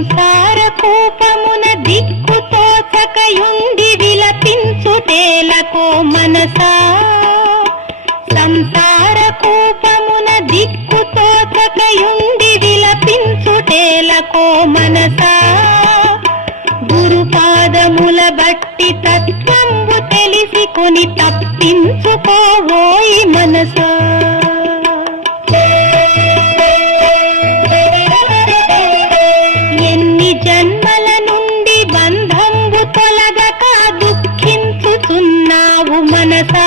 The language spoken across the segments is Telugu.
సంసార కూపమున దిక్కుతోచకయుండి విలపించుటేలకో మనసా, సంసార కూపమున దిక్కుతోచకయుండి విలపించుటేలకో మనసా, గురుపాదముల బట్టి తత్వంబు తెలిసికొని తప్పించుకోవోయి మనసా. ఎన్ని జన్మల నుండి బంధంబు తొలగక దుఃఖించుచున్నావు మనసా,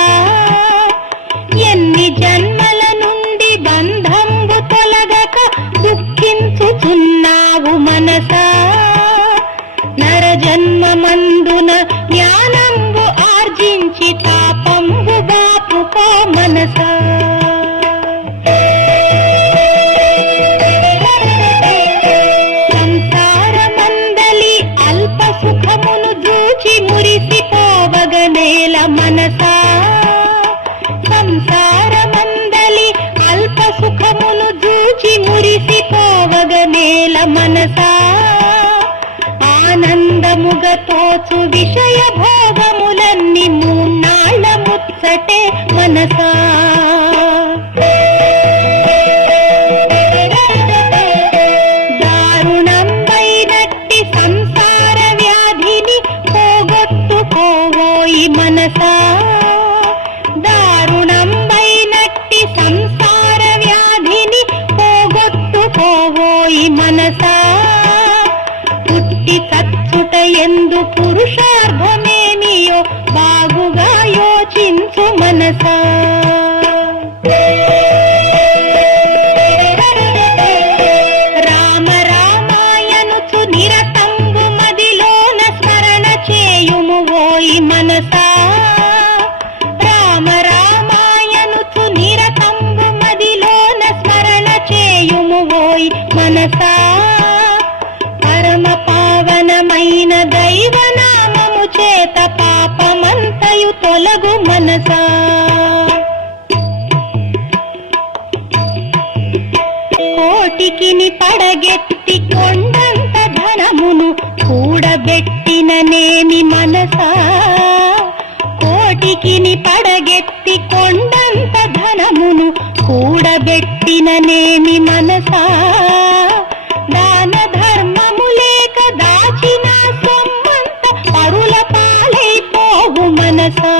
ఎన్ని జన్మల నుండి బంధంబు తొలగక దుఃఖించుచున్నావు మనసా, నరజన్మమందున జ్ఞానంబు ఆర్జించి తాపంబు బాపుకో మనసా. సంసారమందలి అల్ప సుఖమును చూచి మురిసిపోవగనేల మనసా, సంసారమందలి అల్ప సుఖమును చూచి మురిసిపోవగనేల మనసా, ఆనందముగ తోచు విషయ భోగములన్నీ మూన్నాళ్ళ ముచ్చటే మనసా. దారుణంబైనట్టి సంసార వ్యాధిని పోగొట్టుకోవోయి మనసా, దారుణంబైనట్టి సంసార వ్యాధిని పోగొట్టుకోవోయి మనసా, పుట్టి చచ్చుట ఎందు పురుషార్థమేమియో బాగుగా యోచించు మనసా. రామ రామాయనుచు నిరతంబు మదిలోన స్మరణ చేయుము ఓయి మనసా, రామ రామాయనుచు నిరతంబు మదిలోన స్మరణ చేయుము ఓయి మనసా, పరమ పావనమైన దైవనామము చేత పాపమంతయు తొలగు మనసా. కోటికిని పడగెత్తి కొండంత ధనమును కూడబెట్టిననేమి మనసా, కోటికిని పడగెత్తి కొండంత ధనమును కూడబెట్టిననేమి మనసా, దాన ధర్మము లేక దాచిన సొమ్మంత పరుల పాలైపోవు మనసా.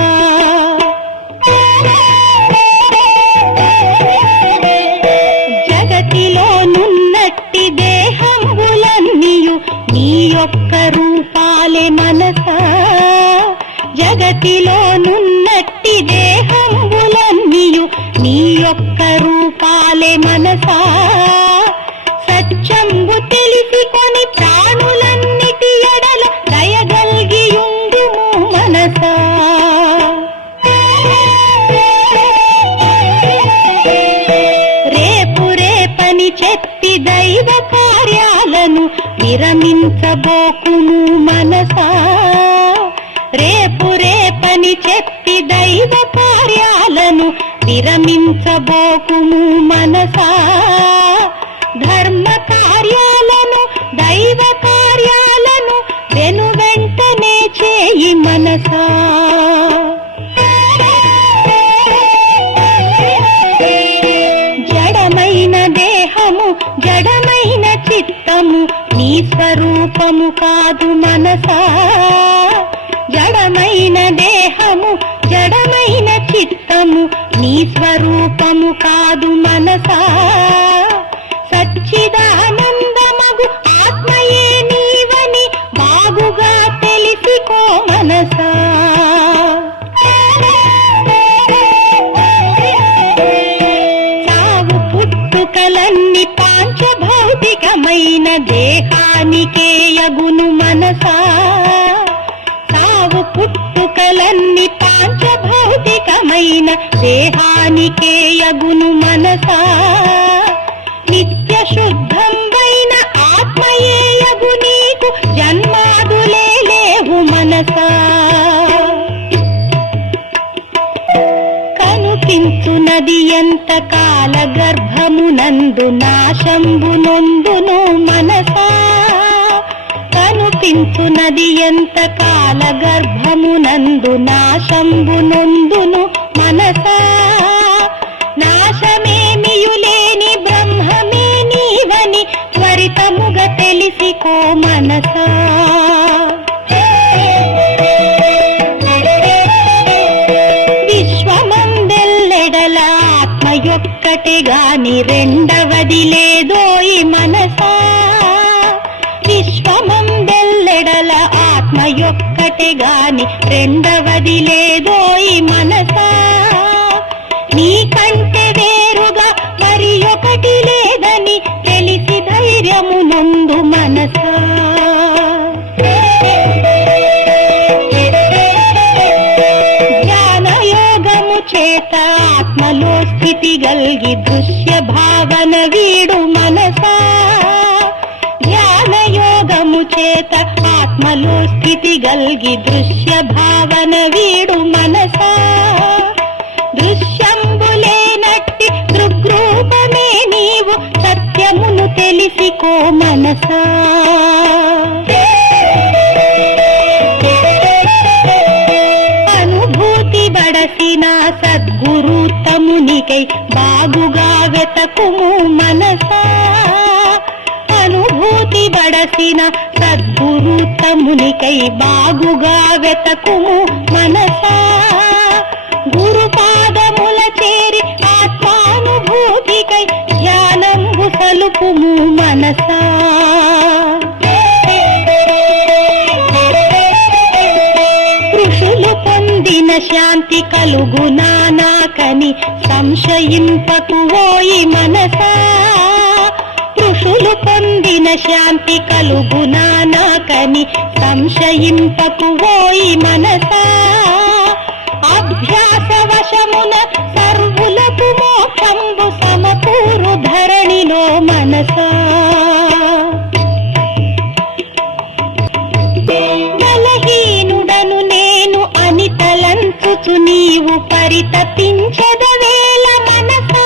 జగతిలో నున్నట్టి దేహంబులన్నీయు నీ యొక్క రూపాలే మనసా, జగతిలో నున్నట్టి దేహంబులన్నీయు నీ యొక్క రూపాలే మనసా, సత్యంబు తెలిసికొని ప్రాణులన్నిటి ఎడల దయగల్గియుండుము మనసా. రేపు రేపని చెప్పి దైవ కార్యాలను విరమించబోకుము మనసా, రేపు రేపని చెప్పి దైవ కార్యాలను విరమించబోకుము మనసా, ధర్మ కార్యాలను దైవ కార్యాలను వెను వెంటనే చేయి మనసా. జడమైన దేహము జడమైన చిత్తము నీ స్వరూపము కాదు మనసా, జడమైన దేహము జడమైన చిత్తము నీ స్వరూపము కాదు మనసా, సచ్చిదానందమగు ఆత్మయే నీవని బాగుగా తెలిసికో మనసా. సాగు పుట్టుకలన్నీ పాంచభౌతికమైన దేహానికే యగును మనసా, సాగు పుట్టుకలన్నీ పాంచభౌతికమైన దేహానికే యగును మనసా, నిత్య శుద్ధంబైన ఆత్మయే యగు నీకు జన్మాదులే లేవు మనసా. కనుపించునది ఎంత కాల గర్భమునందు నాశంబు నొందును మనసా, ప్రవహించునది ఎంత కాల గర్భమునందు నాశంబు నొందును మనసా. నాశమేమియులేని బ్రహ్మమే నీవని త్వరితముగ తెలిసికో మనసా. విశ్వమందెల్లెడల ఆత్మ యొక్కటి గాని రెండవది లేదోయి మనసా. విశ్వమందెల్లెడల ఆత్మ యొక్కటి గాని రెండవది లేదోయి మనసా. నీకంటే వేరుగా మరి ఒకటి లేదని తెలిసి ధైర్యము నొందు మనసా. జ్ఞానయోగము చేత ఆత్మలో స్థితి గల్గి దృశ్య భావన వీడు మనసా. జ్ఞానయోగము చేత ఆత్మలో స్థితి గల్గి దృశ్య భావన వీడు మనసా. దృశ్యంబులేనట్టి దృగ్రూపమే నీవు సత్యమును తెలిసికో మనసా. అనుభూతి బడసిన సద్గురుతమునికై బాగుగా వెతకుము మనసా. అనుభూతి బడసిన సద్గురుతమునికై బాగుగా వెతకుము మనసా. గురుపాదముల చేరి ఆత్మానుభూతికై ధ్యానంబు సలుపుము మనసా. ఋషులు పొందిన శాంతి కలుగునానాకని సంశయింపకు ఓయి మనసా. ఋషులు పొందిన శాంతి కలుగునానాకని సంశయింపకు ఓయి మనసా. అభ్యాస వశమున సర్వులకు మోక్షంబు సమకూరు ధరణిలో మనసా. బలహీనుడను నేను అని తలంచుచు నీవు పరితపించదవేల మనసా.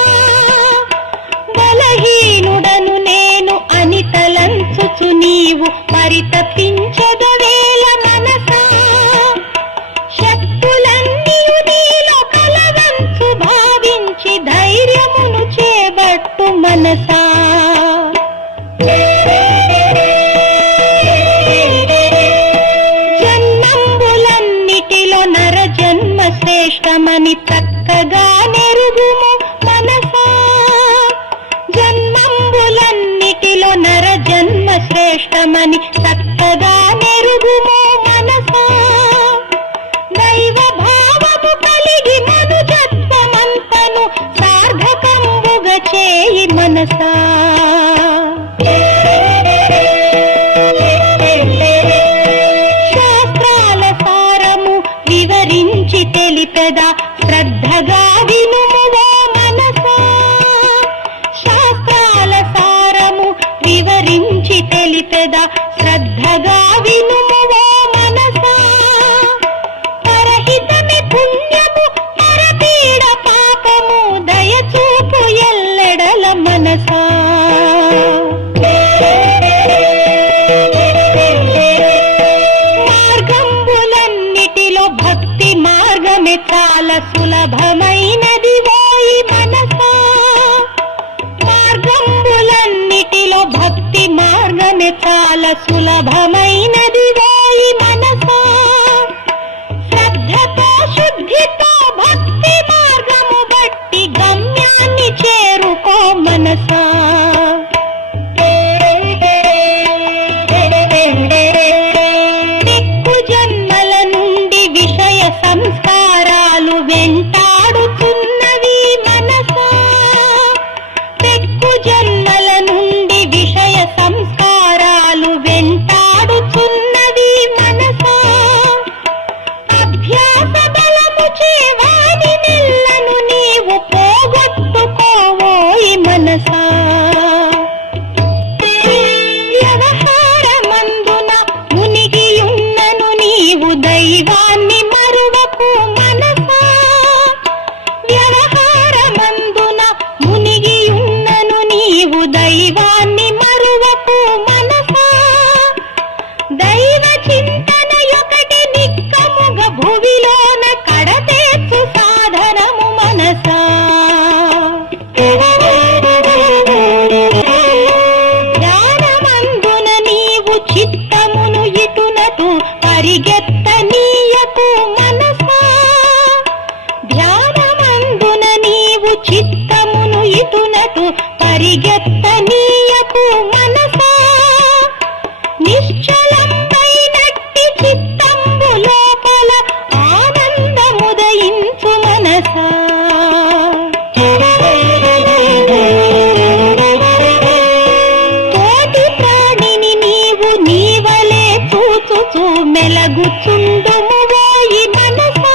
బలహీనుడను నేను అని తలంచుచు నీవు పరితపించదవేల మనసా. శక్తులన్నీయు నీలో కలవంచు భావించి ధైర్యమును చేబట్టు మనసా. జన్మంబులన్నిటిలో నర జన్మ శ్రేష్టమని చక్కగా నెరుగుము మనసా. జన్మంబులన్నిటిలో నర జన్మ శ్రేష్టమని చక్కగా నెరుగుము మనసా. దైవ భావము కలిగి మనుజత్వమంతను సార్థకంబుగ చేయి మనసా. శాస్త్రాల సారము వివరించి తెలిపెదా శ్రద్ధగా వినుము ఓ మనసా. శాస్త్రాల సారము వివరించి తెలిపెదా శ్రద్ధగా వినుము ఓ మనసా. పరహితమి పుణ్యము పరపీడ పాపము దయచూపు ఎల్లెడల మనసా. మార్గంబులన్నిటిలో భక్తి మార్గమే చాలా సులభమైనది ఓయి మనసా. మార్గంబులన్నిటిలో భక్తి మార్గమే చాలా సులభమైనది ఓయి మనసా. శ్రద్ధతో శుద్ధితో భక్తి మార్గము బట్టి గమ్యాన్ని చేరుకో మనసా. దిక్కు జన్మల నుండి విషయ సంస్కారాలు వెంటాడుతున్నవి మనసా. దిక్కు జన్మల నుండి విషయ సంస్కారాలు వెంటాడుతున్నవి మనసా. అభ్యాస బలము చేవాని నిల్లను నీవు పోగొట్టుకోవోయి మనసా. వ్యవహారమందున మునిగియున్నను నీవు దైవాన్ని మరువకు మనసా. వ్యవహారమందున మునిగియున్నను నీవు దైవాన్ని మరువకు మనసా. దైవ నిశ్చలంబైనట్టి చిత్తంబు లోపల ఆనందముదయించు మనసా. తోటి ప్రాణిని నీవు నీవలే చూచుచూ మెలగుచుండుము ఓయి మనసా.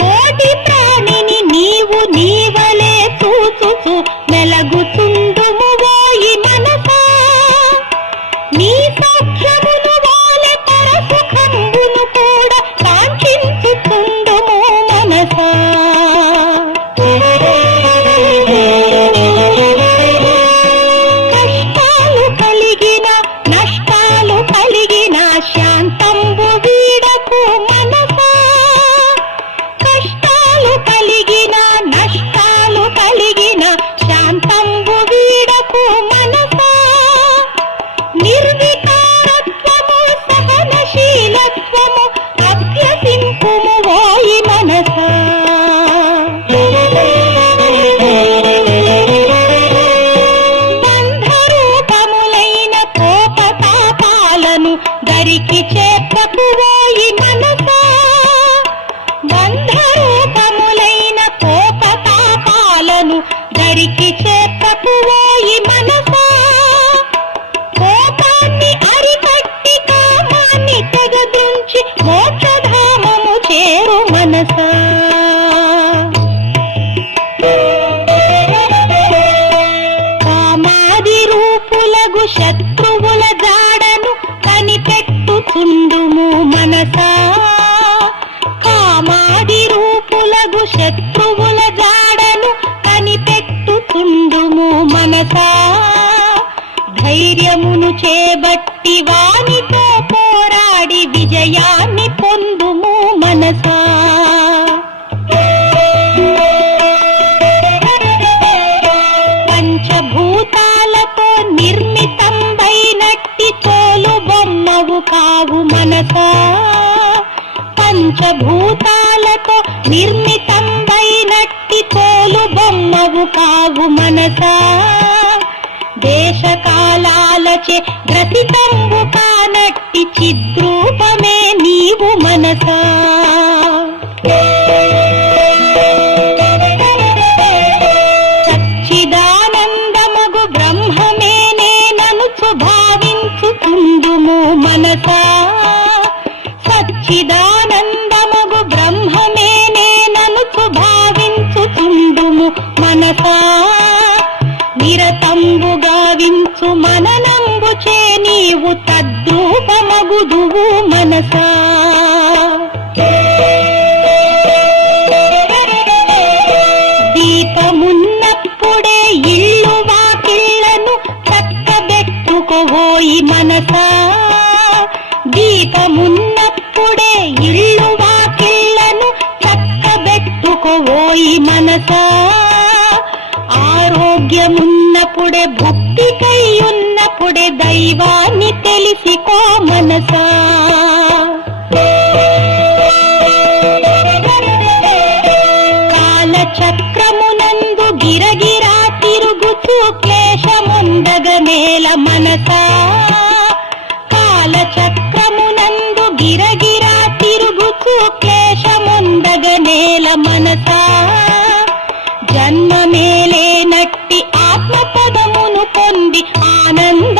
తోటి ప్రాణిని నీవు నీవలే చూచుచూ మెలగుచుండుము ఓయి మనసా. నీ సౌఖ్యమును వాలె పరసుఖంబును కూడా కాంక్షించుచుండుము మనసా. కష్టాలు కలిగిన నష్టాలు కలిగిన శాంతంబు వీడకు మనసా. కష్టాలు కలిగిన నష్టాలు కలిగిన శాంతంబు వీడకు మనసా. నిర్వికారత్వము సహనశీలత్వము అభ్యసింపుము ఓయి మనసా. బంధరూపములైన కోపతాపాలను దరికి చేర్పకు ఓయి మనసా. బంధరూపములైన కోపతాపాలను దరికి చేర్పకు ఓయి మనసా. కోపాన్ని అరికట్టి కామాన్ని తెగదృంచి మోక్షధామము చేరు మనసా. కామాది రూపులగు శత్రువుల జాడను కనిపెట్టుచుండుము మనసా. కామాది రూపులగు శత్రువుల జాడను కనిపెట్టుచుండుము మనసా. ధైర్యమును చేబట్టి వానితో పోరాడి విజయాన్ని పొందుము మనసా. పంచభూతాలతో నిర్మితంబైనట్టి తోలు బొమ్మవు కావు మనసా. పంచభూతాలతో నిర్మితంబైనట్టి తోలు బొమ్మవు కావు మనసా. దేశకాలాలచే గ్రసితంబు కానట్టి చిద్రూపమే నీవు మనసా. సచ్చిదానందమగు బ్రహ్మమే నేననుచు భావించుచుండుము మనసా. సచ్చిదానందమగు బ్రహ్మమే నేననుచు భావించుచుండుము మనసా. నిరతంబుగా వించు మననంబు చే నీవు తద్రూపమగుదువు మనసా. దీపమున్నప్పుడే ఇల్లు వాకిళ్లను చక్కబెట్టుకోవోయి మనసా. దీపమున్నప్పుడే ఇల్లు వాకిళ్లను చక్కబెట్టుకోవోయి మనసా. ఆరోగ్యమున్నప్పుడే భక్తికై ఉన్నప్పుడే దైవాన్ని తెలిసికో మనసా. కాలచక్రమునందు గిరగిరా తిరుగుచు క్లేశముండగనేల మనసా. కాలచక్రమునందు గిరగిరా తిరుగుచు క్లేశముండగనేల మనసా. జన్మమేలేనట్టి ఆత్మపదమును పొంది ఆనంద